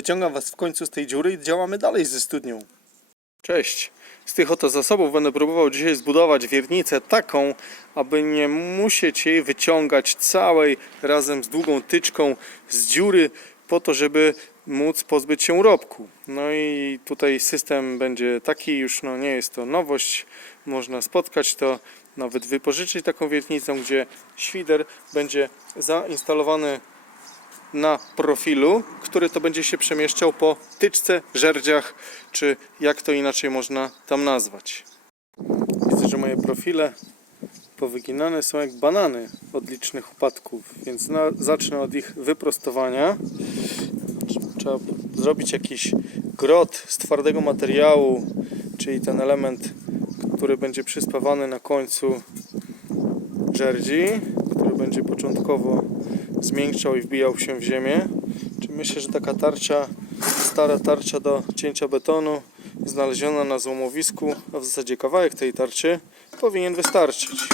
Wyciągam Was w końcu z tej dziury i działamy dalej ze studnią. Cześć. Z tych oto zasobów będę próbował dzisiaj zbudować wiernicę taką, aby nie musieć jej wyciągać całej razem z długą tyczką z dziury po to, żeby móc pozbyć się urobku. No i tutaj system będzie taki, już no nie jest to nowość, można spotkać to, nawet wypożyczyć taką wiertnicę, gdzie świder będzie zainstalowany na profilu, który to będzie się przemieszczał po tyczce, żerdziach, czy jak to inaczej można tam nazwać. Widzę, że moje profile powyginane są jak banany od licznych upadków, więc na, zacznę od ich wyprostowania. Trzeba zrobić jakiś grot z twardego materiału, czyli ten element, który będzie przyspawany na końcu żerdzi, który będzie początkowo zmiękczał i wbijał się w ziemię. Czy myślę, że taka tarcza, stara tarcza do cięcia betonu, znaleziona na złomowisku, a w zasadzie kawałek tej tarczy, powinien wystarczyć.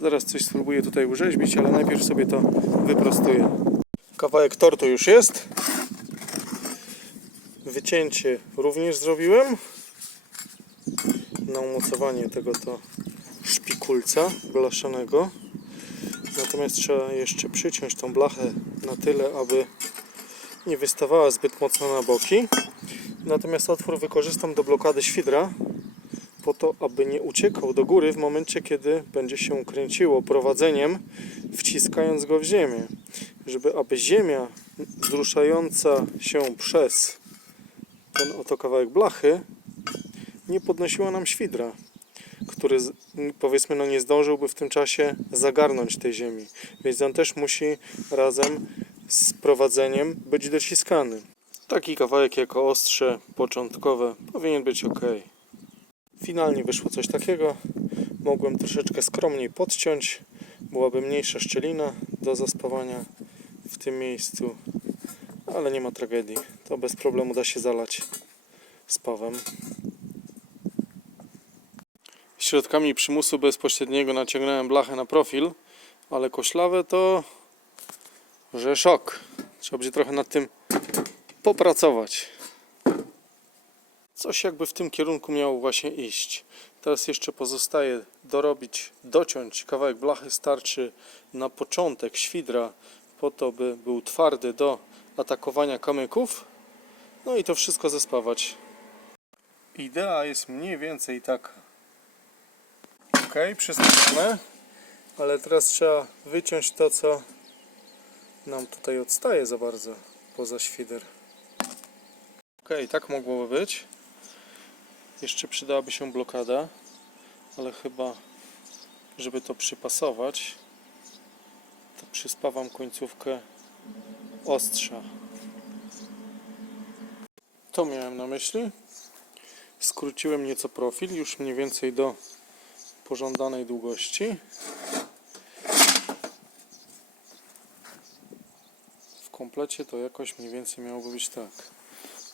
Zaraz coś spróbuję tutaj urzeźbić, ale najpierw sobie to wyprostuję. Kawałek tortu już jest. Wycięcie również zrobiłem. Na umocowanie tego to szpikulca blaszanego. Natomiast trzeba jeszcze przyciąć tą blachę na tyle, aby nie wystawała zbyt mocno na boki. Natomiast otwór wykorzystam do blokady świdra, po to, aby nie uciekał do góry w momencie, kiedy będzie się kręciło prowadzeniem, wciskając go w ziemię. Żeby, aby ziemia wzruszająca się przez ten oto kawałek blachy nie podnosiła nam świdra który powiedzmy no nie zdążyłby w tym czasie zagarnąć tej ziemi. Więc on też musi razem z prowadzeniem być dociskany. Taki kawałek jako ostrze początkowe powinien być ok. Finalnie wyszło coś takiego. Mogłem troszeczkę skromniej podciąć. Byłaby mniejsza szczelina do zaspawania w tym miejscu. Ale nie ma tragedii. To bez problemu da się zalać spawem. Środkami przymusu bezpośredniego naciągnąłem blachę na profil, ale koślawe to że szok. Trzeba będzie trochę nad tym popracować. Coś jakby w tym kierunku miało właśnie iść. Teraz jeszcze pozostaje dorobić, dociąć kawałek blachy starczy na początek świdra po to, by był twardy do atakowania kamyków. No i to wszystko zespawać. Idea jest mniej więcej taka. Ok, przystąpimy. Ale teraz trzeba wyciąć to, co nam tutaj odstaje za bardzo poza świder. Ok, tak mogłoby być. Jeszcze przydałaby się blokada, ale chyba, żeby to przypasować, to przyspawam końcówkę ostrza. To miałem na myśli. Skróciłem nieco profil, już mniej więcej do pożądanej długości. W komplecie to jakoś mniej więcej miałoby być tak.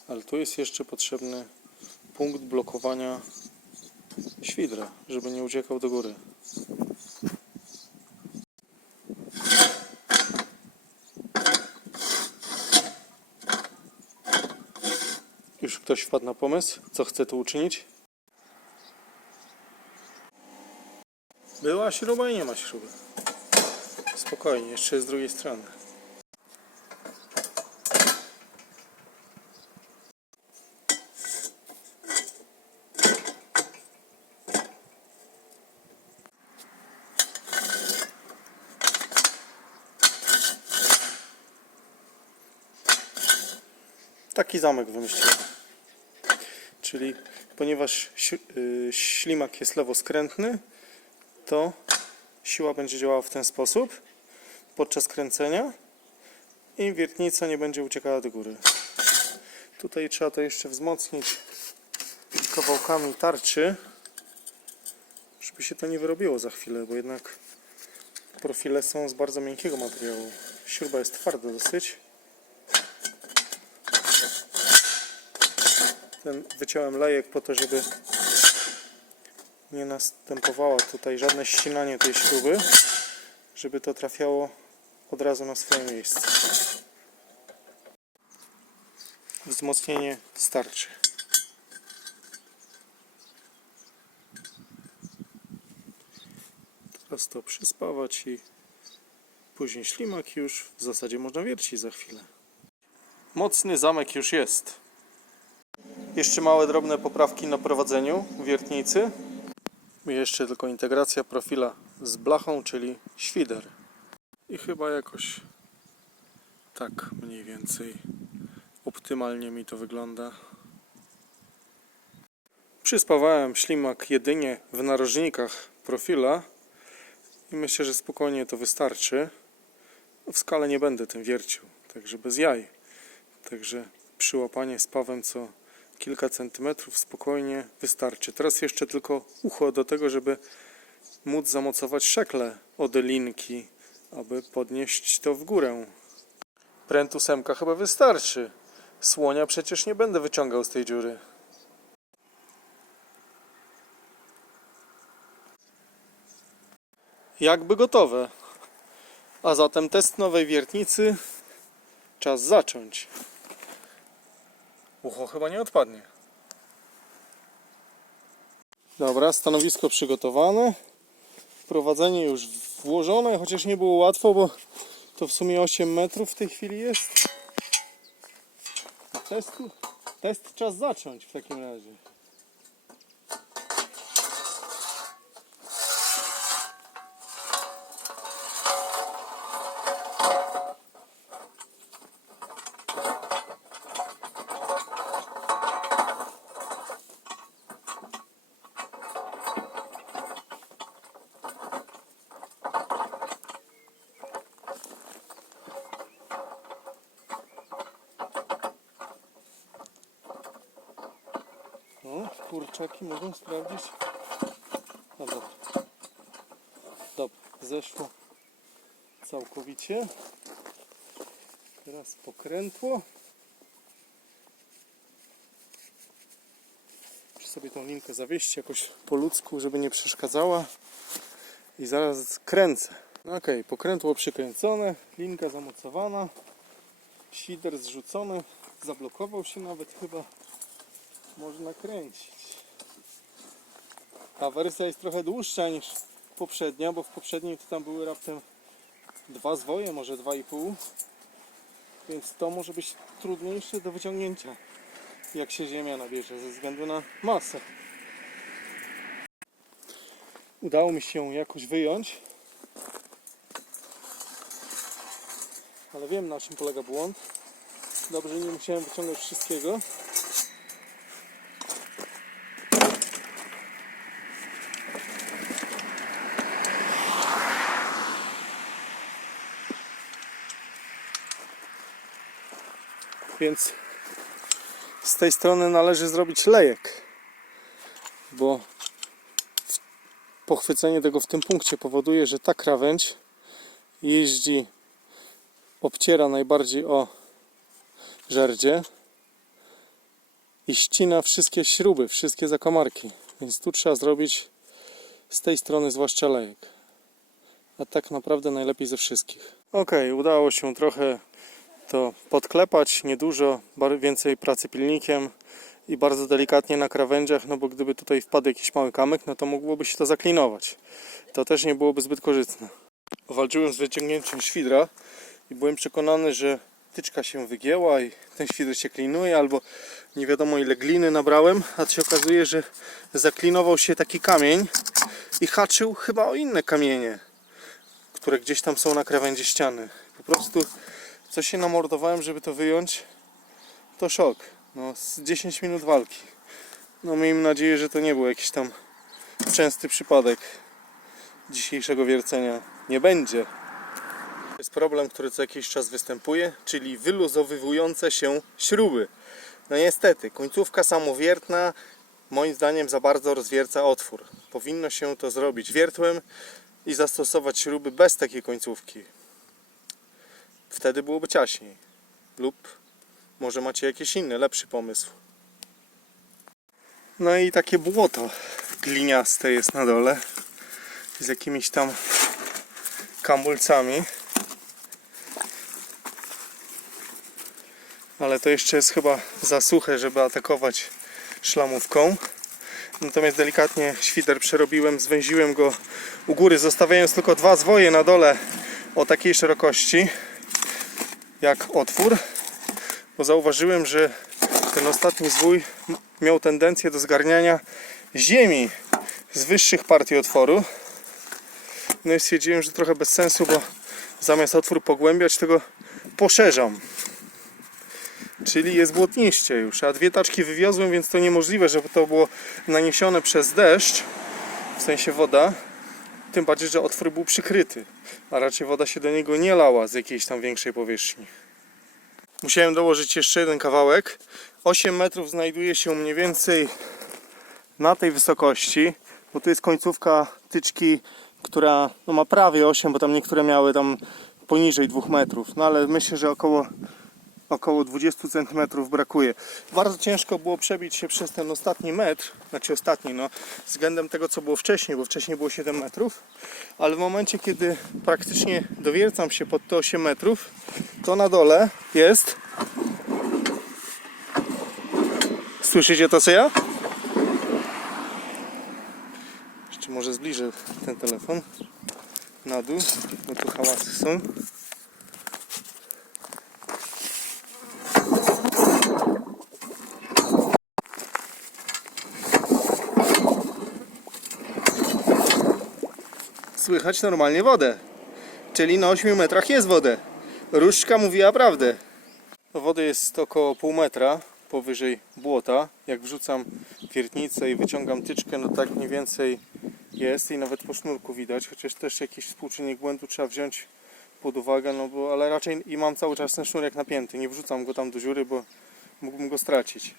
Ale tu jest jeszcze potrzebny punkt blokowania świdra, żeby nie uciekał do góry. Już ktoś wpadł na pomysł, co chce tu uczynić? Była śruba i nie ma śruby. Spokojnie, jeszcze z drugiej strony. Taki zamek wymyśliłem. Czyli ponieważ y, ślimak jest lewoskrętny, to siła będzie działała w ten sposób podczas kręcenia i wiertnica nie będzie uciekała do góry. Tutaj trzeba to jeszcze wzmocnić kawałkami tarczy, żeby się to nie wyrobiło za chwilę, bo jednak profile są z bardzo miękkiego materiału. Śruba jest twarda dosyć. Ten wyciąłem lejek po to, żeby nie następowało tutaj żadne ścinanie tej śruby, żeby to trafiało od razu na swoje miejsce. wzmocnienie starczy. Teraz to przyspawać i później ślimak już w zasadzie można wiercić za chwilę. Mocny zamek już jest. Jeszcze małe drobne poprawki na prowadzeniu wiertnicy. Jeszcze tylko integracja profila z blachą, czyli świder. I chyba jakoś tak mniej więcej optymalnie mi to wygląda. Przyspawałem ślimak jedynie w narożnikach profila i myślę, że spokojnie to wystarczy. W skale nie będę tym wiercił, także bez jaj. Także przyłapanie spawem co kilka centymetrów spokojnie wystarczy. Teraz jeszcze tylko ucho do tego, żeby móc zamocować szekle od linki, aby podnieść to w górę. Pręt ósemka chyba wystarczy. Słonia przecież nie będę wyciągał z tej dziury. Jakby gotowe. A zatem test nowej wiertnicy. Czas zacząć. Ucho chyba nie odpadnie. Dobra, stanowisko przygotowane. Prowadzenie już włożone, chociaż nie było łatwo, bo to w sumie 8 metrów w tej chwili jest. Testu, test czas zacząć w takim razie. No, kurczaki mogą sprawdzić. No dobra. Dobra, zeszło całkowicie. Teraz pokrętło. Muszę sobie tą linkę zawieść jakoś po ludzku, żeby nie przeszkadzała. I zaraz kręcę. No Okej, pokrętło przykręcone, linka zamocowana, świder zrzucony, zablokował się nawet chyba można kręcić. Ta wersja jest trochę dłuższa niż poprzednia, bo w poprzedniej to tam były raptem dwa zwoje, może dwa i pół. Więc to może być trudniejsze do wyciągnięcia, jak się ziemia nabierze, ze względu na masę. Udało mi się ją jakoś wyjąć. Ale wiem na czym polega błąd. Dobrze, nie musiałem wyciągać wszystkiego. Więc z tej strony należy zrobić lejek, bo pochwycenie tego w tym punkcie powoduje, że ta krawędź jeździ, obciera najbardziej o żerdzie i ścina wszystkie śruby, wszystkie zakamarki. Więc tu trzeba zrobić z tej strony zwłaszcza lejek. A tak naprawdę najlepiej ze wszystkich. Ok, udało się trochę to podklepać, niedużo, więcej pracy pilnikiem i bardzo delikatnie na krawędziach, no bo gdyby tutaj wpadł jakiś mały kamyk, no to mogłoby się to zaklinować. To też nie byłoby zbyt korzystne. Walczyłem z wyciągnięciem świdra i byłem przekonany, że tyczka się wygięła i ten świdr się klinuje, albo nie wiadomo ile gliny nabrałem, a się okazuje, że zaklinował się taki kamień i haczył chyba o inne kamienie, które gdzieś tam są na krawędzi ściany. Po prostu co się namordowałem, żeby to wyjąć, to szok. No, z 10 minut walki. No, miejmy nadzieję, że to nie był jakiś tam częsty przypadek dzisiejszego wiercenia. Nie będzie. Jest problem, który co jakiś czas występuje, czyli wyluzowywujące się śruby. No niestety, końcówka samowiertna moim zdaniem za bardzo rozwierca otwór. Powinno się to zrobić wiertłem i zastosować śruby bez takiej końcówki wtedy byłoby ciaśniej. Lub może macie jakiś inny, lepszy pomysł. No i takie błoto gliniaste jest na dole z jakimiś tam kamulcami. ale to jeszcze jest chyba za suche, żeby atakować szlamówką. Natomiast delikatnie świder przerobiłem, zwęziłem go u góry, zostawiając tylko dwa zwoje na dole o takiej szerokości jak otwór, bo zauważyłem, że ten ostatni zwój miał tendencję do zgarniania ziemi z wyższych partii otworu. No i stwierdziłem, że trochę bez sensu, bo zamiast otwór pogłębiać, tego poszerzam. Czyli jest błotniście już, a dwie taczki wywiozłem, więc to niemożliwe, żeby to było naniesione przez deszcz, w sensie woda, tym bardziej, że otwór był przykryty, a raczej woda się do niego nie lała z jakiejś tam większej powierzchni. Musiałem dołożyć jeszcze jeden kawałek. 8 metrów znajduje się mniej więcej na tej wysokości, bo tu jest końcówka tyczki, która no, ma prawie 8, bo tam niektóre miały tam poniżej 2 metrów, no ale myślę, że około około 20 cm brakuje. Bardzo ciężko było przebić się przez ten ostatni metr, znaczy ostatni, no, względem tego, co było wcześniej, bo wcześniej było 7 metrów, ale w momencie, kiedy praktycznie dowiercam się pod te 8 metrów, to na dole jest. Słyszycie to, co ja? Jeszcze może zbliżę ten telefon na dół, bo tu hałasy są. Słychać normalnie wodę. Czyli na 8 metrach jest wodę. Różdżka mówiła prawdę. Wody jest około pół metra powyżej błota. Jak wrzucam wiertnicę i wyciągam tyczkę, no tak mniej więcej jest i nawet po sznurku widać, chociaż też jakiś współczynnik błędu trzeba wziąć pod uwagę, no bo ale raczej i mam cały czas ten sznurek napięty, nie wrzucam go tam do dziury, bo mógłbym go stracić.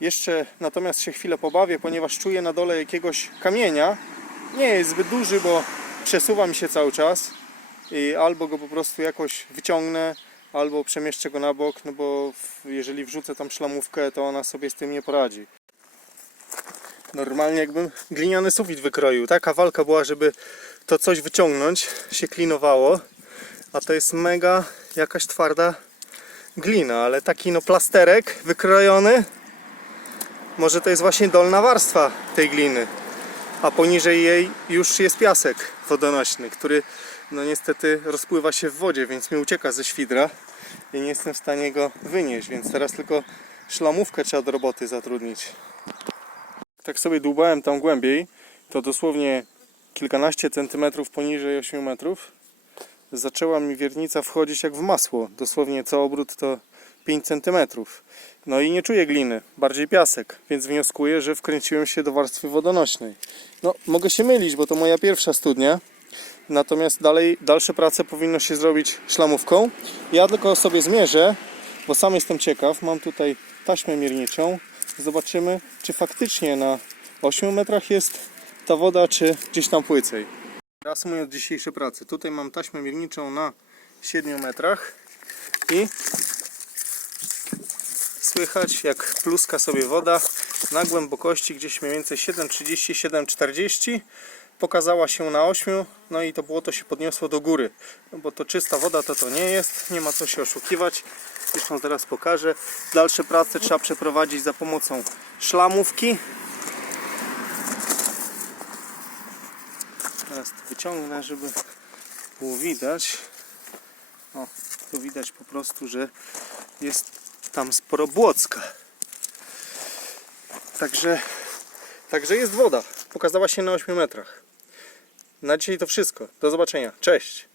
Jeszcze natomiast się chwilę pobawię, ponieważ czuję na dole jakiegoś kamienia. Nie jest zbyt duży, bo przesuwa mi się cały czas i albo go po prostu jakoś wyciągnę, albo przemieszczę go na bok, no bo jeżeli wrzucę tam szlamówkę, to ona sobie z tym nie poradzi. Normalnie jakbym gliniany sufit wykroił. Taka walka była, żeby to coś wyciągnąć, się klinowało, a to jest mega jakaś twarda glina, ale taki no plasterek wykrojony, może to jest właśnie dolna warstwa tej gliny a poniżej jej już jest piasek wodonośny, który no niestety rozpływa się w wodzie, więc mi ucieka ze świdra i nie jestem w stanie go wynieść, więc teraz tylko szlamówkę trzeba do roboty zatrudnić. Tak sobie dłubałem tam głębiej, to dosłownie kilkanaście centymetrów poniżej 8 metrów zaczęła mi wiernica wchodzić jak w masło, dosłownie co obrót to 5 centymetrów. No i nie czuję gliny, bardziej piasek, więc wnioskuję, że wkręciłem się do warstwy wodonośnej. No, mogę się mylić, bo to moja pierwsza studnia. Natomiast dalej, dalsze prace powinno się zrobić szlamówką. Ja tylko sobie zmierzę, bo sam jestem ciekaw. Mam tutaj taśmę mierniczą. Zobaczymy, czy faktycznie na 8 metrach jest ta woda, czy gdzieś tam płycej. Reasumując dzisiejsze prace. Tutaj mam taśmę mierniczą na 7 metrach i słychać jak pluska sobie woda na głębokości gdzieś mniej więcej 7,30-7,40 pokazała się na 8 no i to błoto się podniosło do góry. No bo to czysta woda to to nie jest nie ma co się oszukiwać. Zresztą teraz pokażę. Dalsze prace trzeba przeprowadzić za pomocą szlamówki. Teraz to wyciągnę żeby było widać. O, tu widać po prostu, że jest tam sporo błocka. Także, także jest woda. Pokazała się na 8 metrach. Na dzisiaj to wszystko. Do zobaczenia. Cześć.